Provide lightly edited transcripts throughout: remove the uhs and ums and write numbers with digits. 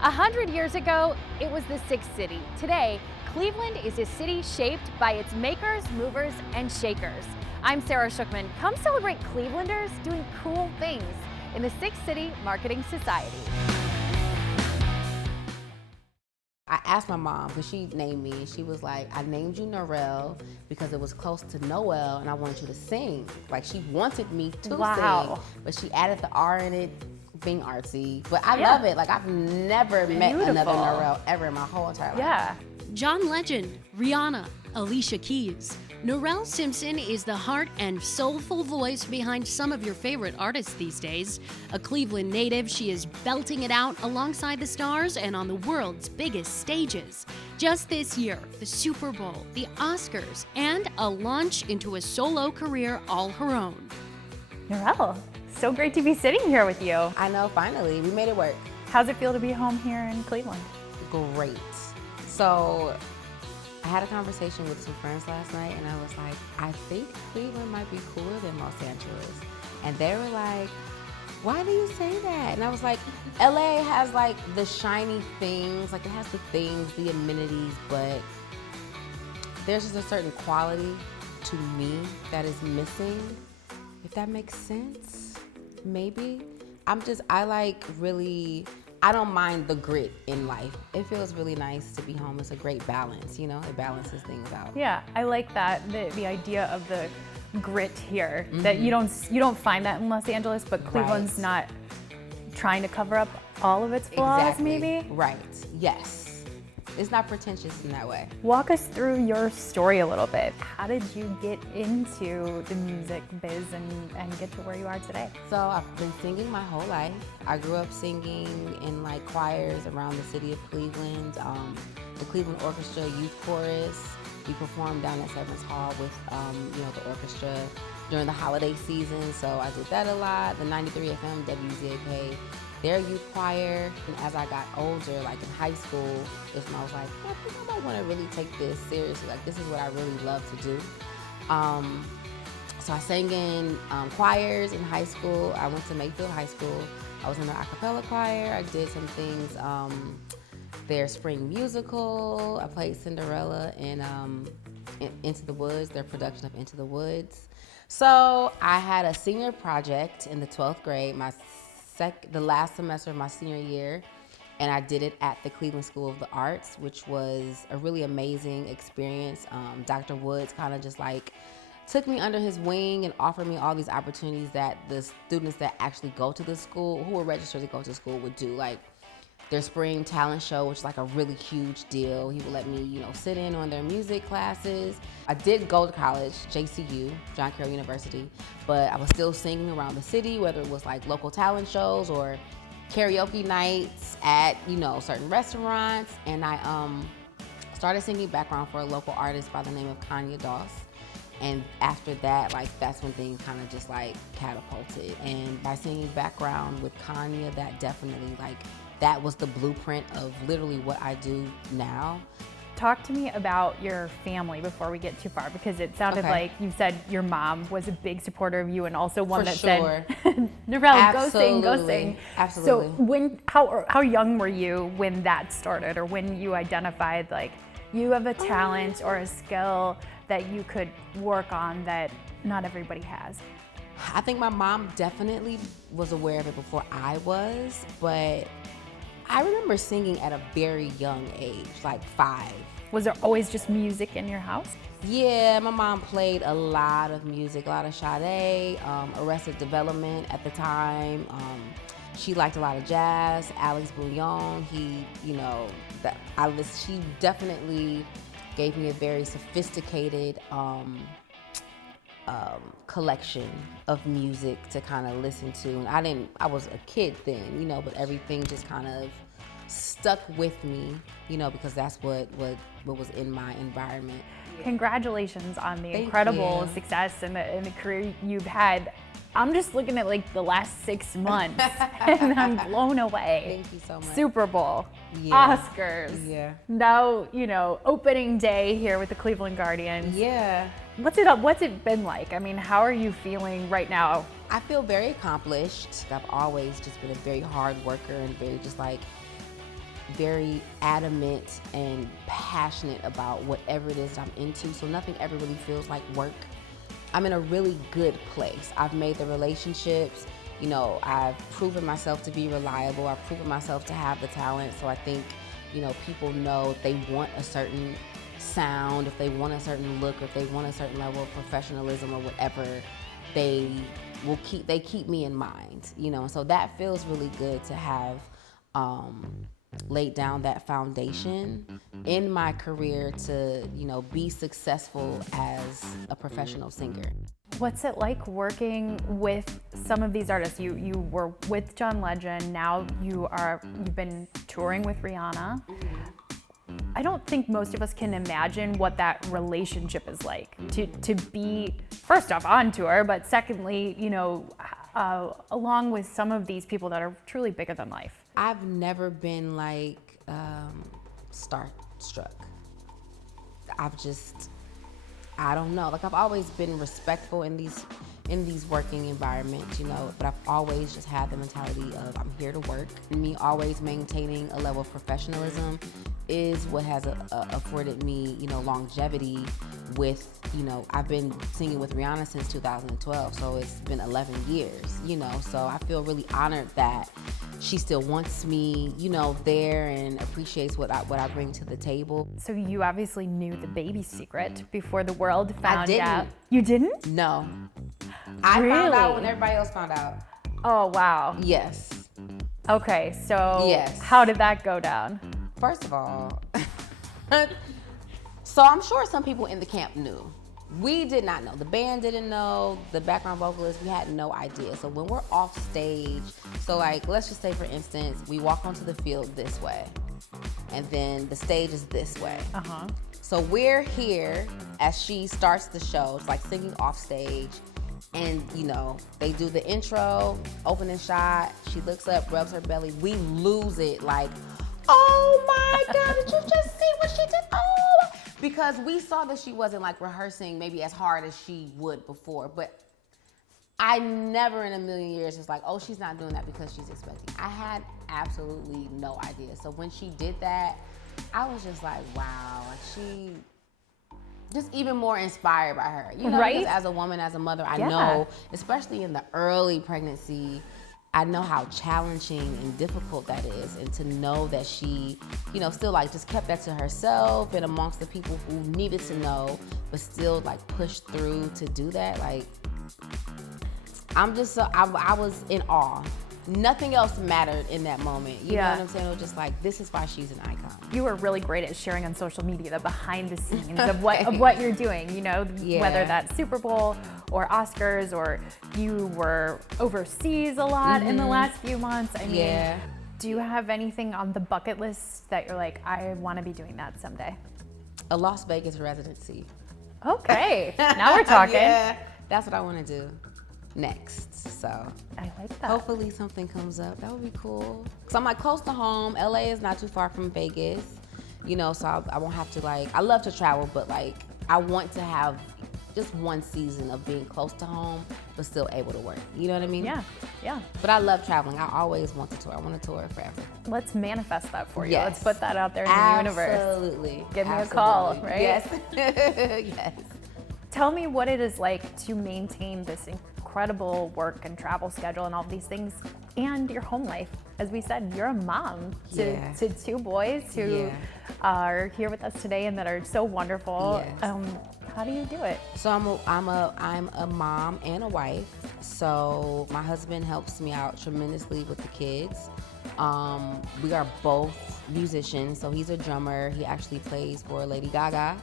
100 years ago, it was the sixth city. Today, Cleveland is a city shaped by its makers, movers, and shakers. I'm Sara Shookman. Come celebrate Clevelanders doing cool things in the Sixth City Marketing Society. I asked my mom, because she named me, and she was like, I named you Norelle because it was close to Noel, and I wanted you to sing. Like, she wanted me to sing, but she added the R in it, being artsy. But I love it. Like, I've never met another Norelle ever in my whole entire life. Yeah. John Legend, Rihanna, Alicia Keys. Norelle Simpson is the heart and soulful voice behind some of your favorite artists these days. A Cleveland native, she is belting it out alongside the stars and on the world's biggest stages. Just this year, the Super Bowl, the Oscars, and a launch into a solo career all her own. Norelle, so great to be sitting here with you. I know, finally, we made it work. How's it feel to be home here in Cleveland? Great. So, I had a conversation with some friends last night, and I was like, I think Cleveland might be cooler than Los Angeles. And they were like, why do you say that? And I was like, LA has like the shiny things, like it has the things, the amenities, but there's just a certain quality to me that is missing, if that makes sense, maybe. I don't mind the grit in life. It feels really nice to be home. It's a great balance, you know? It balances things out. Yeah, I like that, the idea of the grit here, that you don't find that in Los Angeles, but Cleveland's not trying to cover up all of its flaws, maybe? Right, yes. It's not pretentious in that way. Walk us through your story a little bit. How did you get into the music biz and get to where you are today? So I've been singing my whole life. I grew up singing in like choirs around the city of Cleveland, the Cleveland Orchestra Youth Chorus. We performed down at Severance Hall with the orchestra during the holiday season. So I did that a lot. The 93 FM WZAK, their youth choir. And as I got older, like in high school, is when I was like, I think I might want to really take this seriously. Like, this is what I really love to do. So I sang in choirs in high school. I went to Mayfield High School. I was in the a cappella choir. I did some things, their spring musical. I played Cinderella in Into the Woods, their production of Into the Woods. So I had a senior project in the 12th grade, the last semester of my senior year, and I did it at the Cleveland School of the Arts, which was a really amazing experience. Dr. Woods kind of just like took me under his wing and offered me all these opportunities that the students that actually go to the school, who were registered to go to school, would do, like their spring talent show, which is like a really huge deal. He would let me, sit in on their music classes. I did go to college, JCU, John Carroll University, but I was still singing around the city, whether it was like local talent shows or karaoke nights at, certain restaurants. And I started singing background for a local artist by the name of Kanya Doss. And after that, that's when things kind of just catapulted. And by singing background with Kanya, that definitely that was the blueprint of literally what I do now. Talk to me about your family before we get too far, because it sounded like you said your mom was a big supporter of you and also one that said, Norelle, go sing. Absolutely. So how young were you when that started, or when you identified you have a talent or a skill that you could work on that not everybody has? I think my mom definitely was aware of it before I was, but I remember singing at a very young age, 5. Was there always just music in your house? Yeah, my mom played a lot of music, a lot of Sade, Arrested Development at the time. She liked a lot of jazz, Alex Bouillon. She definitely gave me a very sophisticated collection of music to kind of listen to. And I was a kid then, but everything just kind of stuck with me, because that's what was in my environment. Congratulations on the incredible success and the career you've had. I'm just looking at the last 6 months and I'm blown away. Thank you so much. Super Bowl, Oscars. Now, opening day here with the Cleveland Guardians. What's it been like? I mean, how are you feeling right now? I feel very accomplished. I've always just been a very hard worker and very just very adamant and passionate about whatever it is I'm into, so nothing ever really feels like work. I'm in a really good place. I've made the relationships, you know, I've proven myself to be reliable, I've proven myself to have the talent, so I think, you know, people know if they want a certain sound, if they want a certain look, if they want a certain level of professionalism or whatever, they keep me in mind, you know. So that feels really good to have laid down that foundation in my career to, you know, be successful as a professional singer. What's it like working with some of these artists? You were with John Legend, now you've been touring with Rihanna. I don't think most of us can imagine what that relationship is like to be, first off, on tour, but secondly, you know, along with some of these people that are truly bigger than life. I've never been like starstruck. I don't know. Like, I've always been respectful in these working environments, you know, but I've always just had the mentality of I'm here to work. And me always maintaining a level of professionalism is what has afforded me, you know, longevity with, you know, I've been singing with Rihanna since 2012, so it's been 11 years, you know, so I feel really honored that she still wants me, you know, there and appreciates what I bring to the table. So you obviously knew the baby secret before the world found I didn't. out. You didn't? No. I Really? found out when everybody else found out. Oh, wow. Yes. Okay, so Yes. how did that go down? First of all, so I'm sure some people in the camp knew. We did not know. The band didn't know. The background vocalist, we had no idea. So when we're off stage, so like, let's just say for instance, we walk onto the field this way, and then the stage is this way. Uh-huh. So we're here as she starts the show. It's like singing off stage. And, you know, they do the intro, opening shot. She looks up, rubs her belly. We lose it like, oh my God, did you just see what she did? Oh, because we saw that she wasn't like rehearsing maybe as hard as she would before. But I never in a million years was like, oh, she's not doing that because she's expecting. I had absolutely no idea. So when she did that, I was just like, wow, like she, just even more inspired by her. You know, right? Because as a woman, as a mother, I Yeah. know, especially in the early pregnancy, I know how challenging and difficult that is. And to know that she, you know, still like just kept that to herself and amongst the people who needed to know, but still like pushed through to do that. Like, I'm just so, I was in awe. Nothing else mattered in that moment. You know what I'm saying? It was just like, this is why she's an icon. You were really great at sharing on social media the behind the scenes of what you're doing, you know, whether that's Super Bowl or Oscars, or you were overseas a lot in the last few months. I mean, do you have anything on the bucket list that you're like, I want to be doing that someday? A Las Vegas residency. Okay, now we're talking. Yeah, that's what I want to do next. So I like that. hopefully something comes up. That would be cool. Cause I'm like close to home. LA is not too far from Vegas, you know, so I won't have to like, I love to travel, but like I want to have just one season of being close to home, but still able to work. You know what I mean? Yeah, yeah. But I love traveling. I always want to tour. I want to tour forever. Let's manifest that for you. Yes. Let's put that out there in the universe. Absolutely. Give me a call, Absolutely. right? Yes. Yes. Tell me what it is like to maintain this incredible work and travel schedule and all these things, and your home life. As we said, you're a mom to two boys who are here with us today and that are so wonderful. Yes. How do you do it? So I'm a mom and a wife. So my husband helps me out tremendously with the kids. We are both musicians. So he's a drummer. He actually plays for Lady Gaga.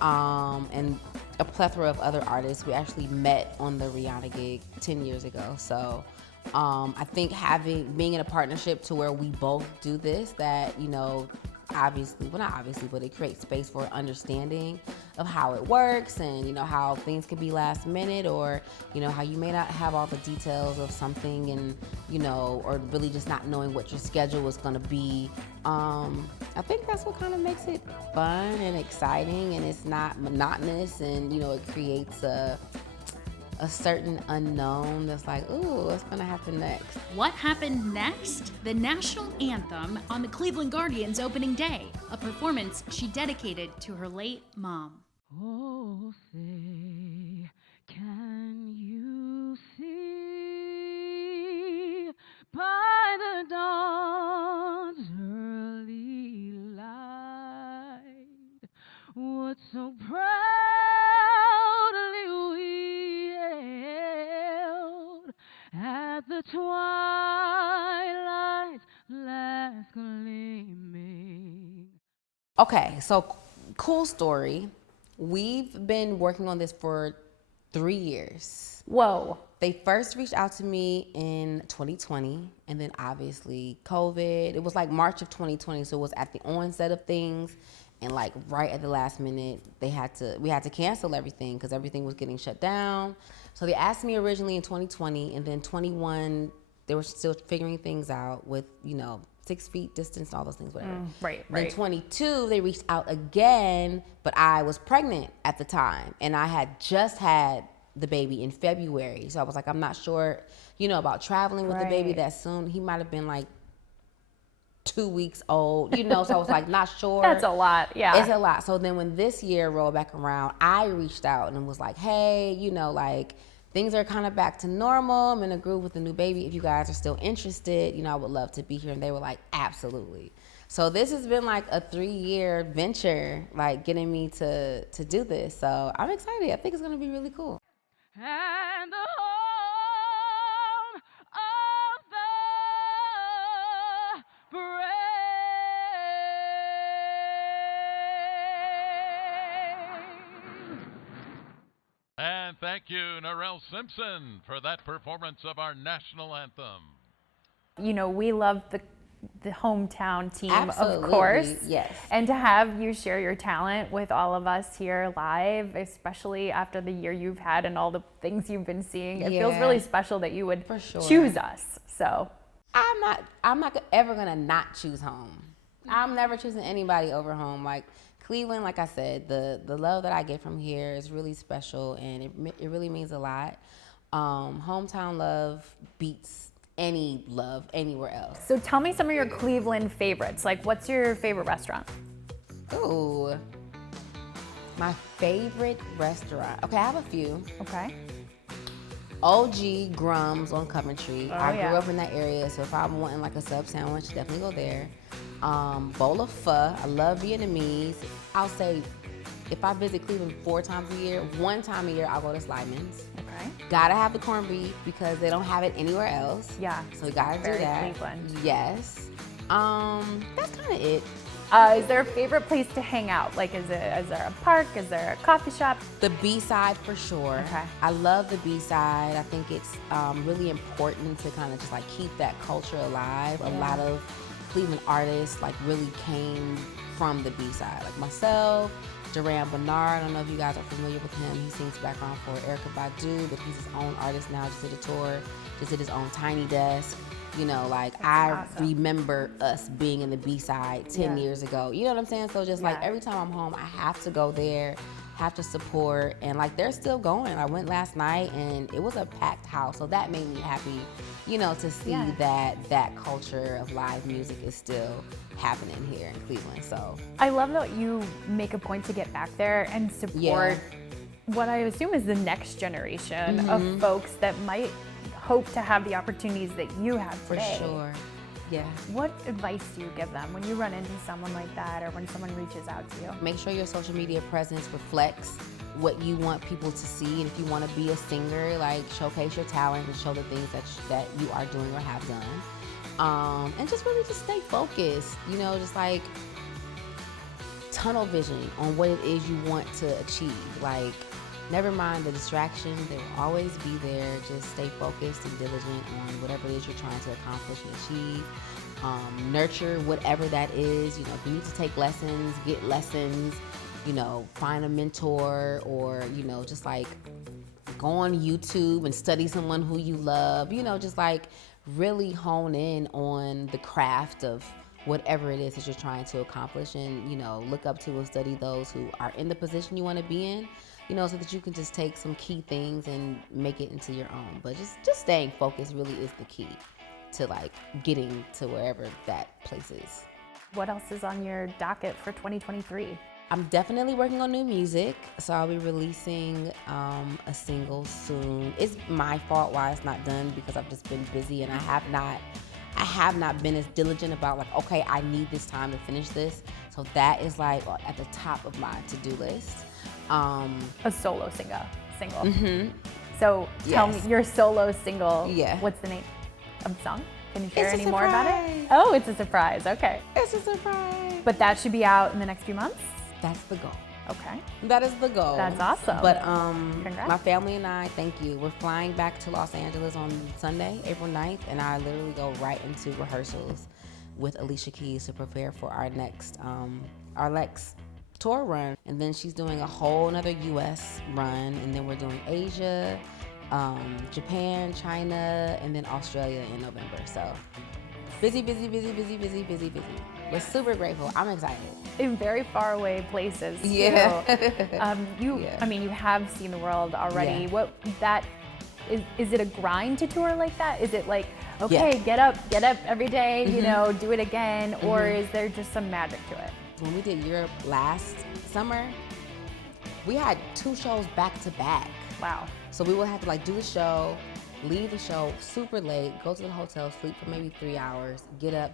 And a plethora of other artists. We actually met on the Rihanna gig 10 years ago. So I think being in a partnership to where we both do this, that, you know, obviously, well, not obviously, but it creates space for understanding of how it works and, you know, how things can be last minute, or, you know, how you may not have all the details of something and, you know, or really just not knowing what your schedule is going to be. I think that's what kind of makes it fun and exciting, and it's not monotonous, and, you know, it creates a certain unknown that's like, ooh, what's gonna happen next? What happened next? The national anthem on the Cleveland Guardians opening day, a performance she dedicated to her late mom. Oh, say, can you see by the dawn's early light what so proudly we hailed at the twilight's last gleaming? Okay, so cool story. We've been working on this for 3 years. Whoa. They first reached out to me in 2020, and then obviously COVID. It was like March of 2020, so it was at the onset of things, and like right at the last minute, we had to cancel everything because everything was getting shut down. So they asked me originally in 2020, and then 21, they were still figuring things out with 6 feet distance, all those things, whatever. Right. Then 22, they reached out again, but I was pregnant at the time, and I had just had the baby in February. So I was like, I'm not sure, about traveling with the baby that soon. He might have been like 2 weeks old, so I was like, not sure. That's a lot, yeah. It's a lot. So then when this year rolled back around, I reached out and was like, hey, things are kind of back to normal. I'm in a groove with the new baby. If you guys are still interested, I would love to be here. And they were like, absolutely. So this has been like a 3-year venture, like getting me to do this. So I'm excited. I think it's going to be really cool. And the home of the brave. And thank you, Norelle Simpson, for that performance of our national anthem. We love the hometown team, Absolutely, of course. yes. And to have you share your talent with all of us here live, especially after the year you've had and all the things you've been seeing, it feels really special that you would choose us. So I'm not ever gonna not choose home. I'm never choosing anybody over home. Like Cleveland, like I said, the love that I get from here is really special, and it really means a lot. Hometown love beats any love anywhere else. So tell me some of your Cleveland favorites. Like, what's your favorite restaurant? Ooh, my favorite restaurant. Okay, I have a few. Okay. OG Grum's on Coventry. Oh, I yeah. grew up in that area, so if I'm wanting like a sub sandwich, definitely go there. Bowl of pho. I love Vietnamese. I'll say if I visit Cleveland 4 times a year, 1 time a year I'll go to Slyman's. Okay. Gotta have the corned beef because they don't have it anywhere else. Yeah. So you gotta do that. Cleveland. Yes. That's kind of it. Is there a favorite place to hang out? Like, is there a park? Is there a coffee shop? The B-side for sure. Okay. I love the B-side. I think it's really important to kind of just like keep that culture alive. A lot of Cleveland artists like really came from the B-side. Like myself, Duran Bernard, I don't know if you guys are familiar with him. He sings background for Erykah Badu, but he's his own artist now, just did a tour, just did his own Tiny Desk. That's awesome. Remember us being in the B-side 10 years ago. You know what I'm saying? So just like every time I'm home, I have to go there, have to support, and like they're still going. I went last night and it was a packed house, so that made me happy, to see that culture of live music is still happening here in Cleveland. So I love that you make a point to get back there and support what I assume is the next generation of folks that might hope to have the opportunities that you have today. For sure. Yeah. What advice do you give them when you run into someone like that or when someone reaches out to you? Make sure your social media presence reflects what you want people to see. And if you want to be a singer, like showcase your talent and show the things that you are doing or have done. And just really just stay focused, just like tunnel vision on what it is you want to achieve. Like, never mind the distraction, they will always be there. Just stay focused and diligent on whatever it is you're trying to accomplish and achieve. Nurture whatever that is. If you need to take lessons, get lessons, find a mentor, or, just like go on YouTube and study someone who you love, just like really hone in on the craft of whatever it is that you're trying to accomplish, and look up to and study those who are in the position you want to be in, so that you can just take some key things and make it into your own. But just staying focused really is the key to like getting to wherever that place is. What else is on your docket for 2023? I'm definitely working on new music, so I'll be releasing a single soon. It's my fault why it's not done, because I've just been busy and I have not been as diligent about like, okay, I need this time to finish this. So that is like at the top of my to-do list. A solo single. Mm-hmm. So tell me your solo single. Yeah. What's the name of the song? Can you share It's a any more about it? surprise. Oh, it's a surprise. Okay. It's a surprise. But that should be out in the next few months? That's the goal. Okay. That is the goal. That's awesome. But Congrats. my family and I, thank you. We're flying back to Los Angeles on Sunday, April 9th, and I literally go right into rehearsals with Alicia Keys to prepare for our next tour run. And then she's doing a whole another US run, and then we're doing Asia, Japan, China, and then Australia in November. So busy. We're super grateful. I'm excited. In very far away places. Too. Yeah. Yeah. I mean, you have seen the world already. Yeah. Is it a grind to tour like that? Is it like, okay, get up every day, Mm-hmm. do it again, or is there just some magic to it? When we did Europe last summer, we had 2 shows back to back. Wow. So we would have to like do the show, leave the show super late, go to the hotel, sleep for maybe 3 hours, get up,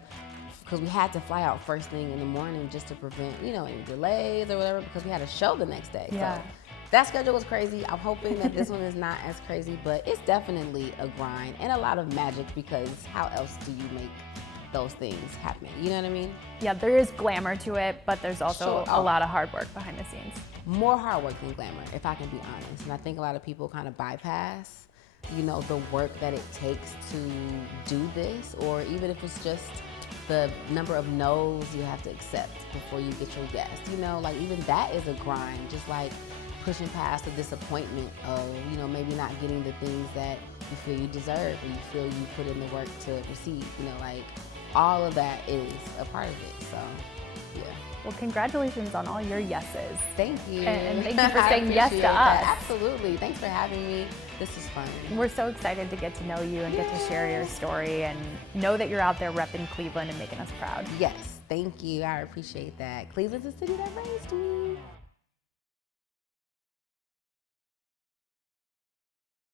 because we had to fly out first thing in the morning just to prevent, any delays or whatever, because we had a show the next day. Yeah. So that schedule was crazy. I'm hoping that this one is not as crazy, but it's definitely a grind and a lot of magic, because how else do you make those things happen? You know what I mean? Yeah, there is glamour to it, but there's also Sure. a lot of hard work behind the scenes. More hard work than glamour, if I can be honest. And I think a lot of people kind of bypass, the work that it takes to do this, or even if it's just the number of no's you have to accept before you get your yes. Like even that is a grind, just like pushing past the disappointment of, maybe not getting the things that you feel you deserve or you feel you put in the work to receive. Like all of that is a part of it. So, yeah. Well, congratulations on all your yeses. Thank you. And thank you for I saying yes to appreciate that. us. Absolutely. Thanks for having me. This is fun. We're so excited to get to know you and get to share your story and know that you're out there repping Cleveland and making us proud. Yes, thank you. I appreciate that. Cleveland's the city that raised me.